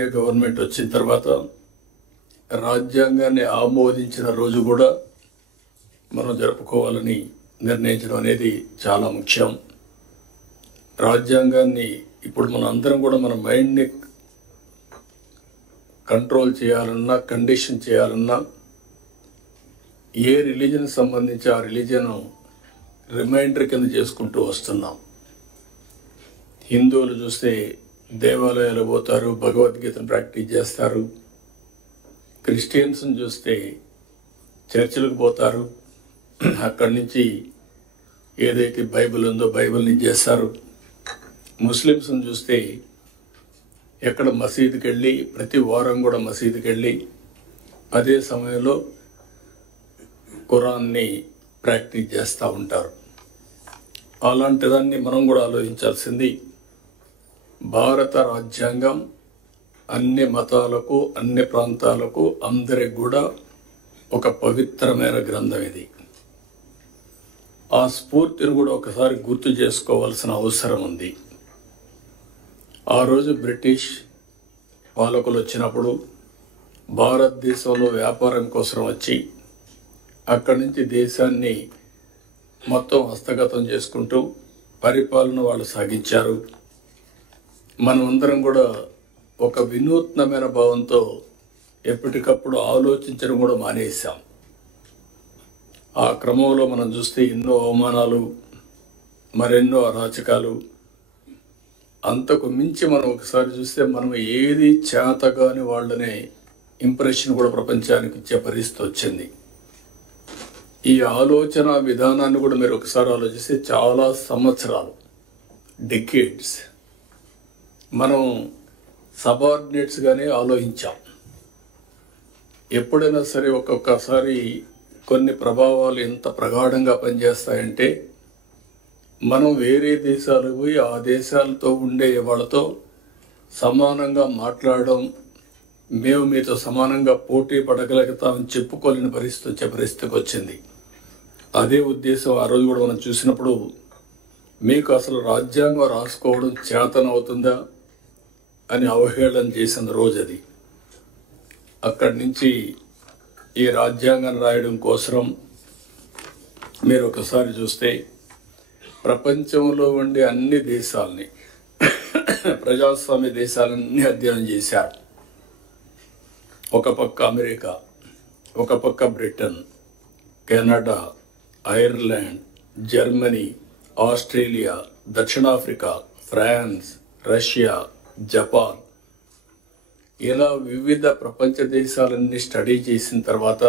Government వచ్చిన తర్వాత రాజ్యాంగాన్ని ఆమోదించిన రోజు కూడా మనం జరుపుకోవాలని నిర్ణయించడం అనేది చాలా ముఖ్యం. రాజ్యాంగాన్ని ఇప్పుడు మన అందరం కూడా మన మైండ్ని కంట్రోల్ చేయాలన్నా, కండిషన్ చేయాలన్నా ఏ రిలీజన్ సంబంధించి ఆ రిలీజన్ రిమైండర్ కింద చేసుకుంటూ వస్తున్నాం. హిందువులు చూస్తే దేవాలయాలు పోతారు, భగవద్గీతను ప్రాక్టీస్ చేస్తారు. క్రిస్టియన్స్ని చూస్తే చర్చిలకు పోతారు, అక్కడి నుంచి ఏదైతే బైబిల్ ఉందో బైబిల్ని చేస్తారు. ముస్లిమ్స్ని చూస్తే ఎక్కడ మసీదుకి వెళ్ళి ప్రతి వారం కూడా మసీదుకి వెళ్ళి అదే సమయంలో ఖురాన్ని ప్రాక్టీస్ చేస్తూ ఉంటారు. అలాంటిదాన్ని మనం కూడా ఆలోచించాల్సింది. భారత రాజ్యాంగం అన్ని మతాలకు, అన్ని ప్రాంతాలకు, అందరికి కూడా ఒక పవిత్రమైన గ్రంథం. ఇది ఆ స్ఫూర్తిని కూడా ఒకసారి గుర్తు చేసుకోవాల్సిన అవసరం ఉంది. ఆ రోజు బ్రిటిష్ పాలకులు వచ్చినప్పుడు భారతదేశంలో వ్యాపారం కోసం వచ్చి అక్కడి నుంచి దేశాన్ని మొత్తం హస్తగతం చేసుకుంటూ పరిపాలన వాళ్ళు సాగించారు. మనమందరం కూడా ఒక వినూత్నమైన భావంతో ఎప్పటికప్పుడు ఆలోచించడం కూడా మానేశాం. ఆ క్రమంలో మనం చూస్తే ఎన్నో అవమానాలు, మరెన్నో అరాచకాలు. అంతకు మించి మనం ఒకసారి చూస్తే మనం ఏది చేతగాని వాళ్ళనే ఇంప్రెషన్ కూడా ప్రపంచానికి ఇచ్చే పరిస్థితి వచ్చింది. ఈ ఆలోచన విధానాన్ని కూడా మీరు ఒకసారి ఆలోచిస్తే చాలా సంవత్సరాలు, డికేడ్స్ మనం సబార్డినేట్స్గానే ఆలోచించాం. ఎప్పుడైనా సరే ఒక్కొక్కసారి కొన్ని ప్రభావాలు ఎంత ప్రగాఢంగా పనిచేస్తాయంటే మనం వేరే దేశాలకు పోయి ఆ దేశాలతో ఉండే వాళ్ళతో సమానంగా మాట్లాడడం, మేము మీతో సమానంగా పోటీ పడగలుగుతామని చెప్పుకోలేని పరిస్థితి వచ్చే పరిస్థితికి వచ్చింది. అదే ఉద్దేశం ఆ రోజు కూడా మనం చూసినప్పుడు మీకు అసలు రాజ్యాంగం రాసుకోవడం చేతనవుతుందా అని అవహేళన చేసిన రోజు అది. అక్కడి నుంచి ఈ రాజ్యాంగం రాయడం కోసం మీరు ఒకసారి చూస్తే ప్రపంచంలో ఉండే అన్ని దేశాలని, ప్రజాస్వామ్య దేశాలన్నీ అధ్యయనం చేశారు. ఒక పక్క అమెరికా, ఒక పక్క Britain, Canada, Ireland, Germany, Australia, దక్షిణాఫ్రికా, ఫ్రాన్స్, రష్యా, జపాన్, ఇలా వివిధ ప్రపంచ దేశాలన్నీ స్టడీ చేసిన తర్వాత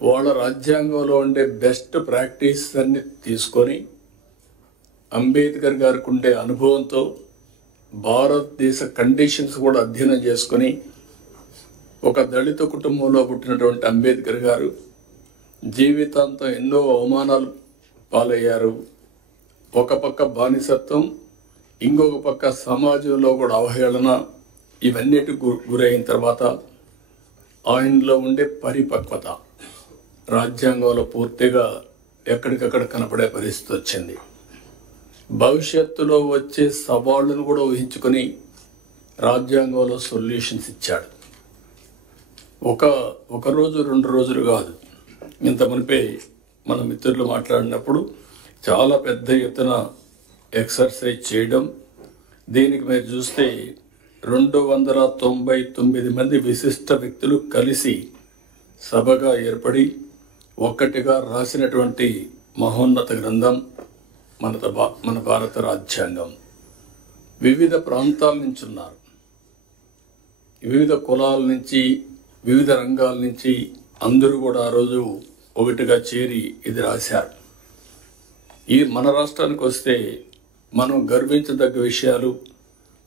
వాళ్ళ రాజ్యాంగంలో ఉండే బెస్ట్ ప్రాక్టీస్ అన్ని తీసుకొని అంబేద్కర్ గారికి ఉండే అనుభవంతో భారతదేశ కండిషన్స్ కూడా అధ్యయనం చేసుకొని ఒక దళిత కుటుంబంలో పుట్టినటువంటి అంబేద్కర్ గారు జీవితాంతం ఎన్నో అవమానాలు పాలయ్యారు. ఒక పక్క బానిసత్వం, ఇంకొక పక్క సమాజంలో కూడా అవహేళన, ఇవన్నిటి గురైన తర్వాత ఆయనలో ఉండే పరిపక్వత రాజ్యాంగంలో పూర్తిగా ఎక్కడికక్కడ కనపడే పరిస్థితి వచ్చింది. భవిష్యత్తులో వచ్చే సవాళ్ళను కూడా ఊహించుకొని రాజ్యాంగంలో సొల్యూషన్స్ ఇచ్చాడు. ఒక రోజు 2 రోజులు కాదు. ఇంత మునిపే మన మిత్రులు మాట్లాడినప్పుడు చాలా పెద్ద ఎత్తున ఎక్సర్సైజ్ చేయడం. దీనికి మీరు చూస్తే 299 మంది విశిష్ట వ్యక్తులు కలిసి సభగా ఏర్పడి ఒక్కటిగా రాసినటువంటి మహోన్నత గ్రంథం మన భారత రాజ్యాంగం. వివిధ ప్రాంతాల నుంచి ఉన్నారు, వివిధ కులాల నుంచి, వివిధ రంగాల నుంచి అందరూ కూడా ఆ రోజు ఒకటిగా చేరి ఇది రాశారు. ఈ మన రాష్ట్రానికి వస్తే మనం గర్వించదగ్గ విషయాలు,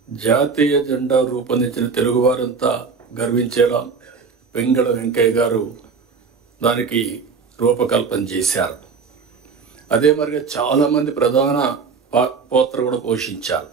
జాతీయ జెండా రూపొందించిన తెలుగువారంతా గర్వించేలా వెంగళ వెంకయ్య గారు దానికి రూపకల్పన చేశారు. అదే మరిగా చాలామంది ప్రధాన పాత్ర కూడా పోషించారు.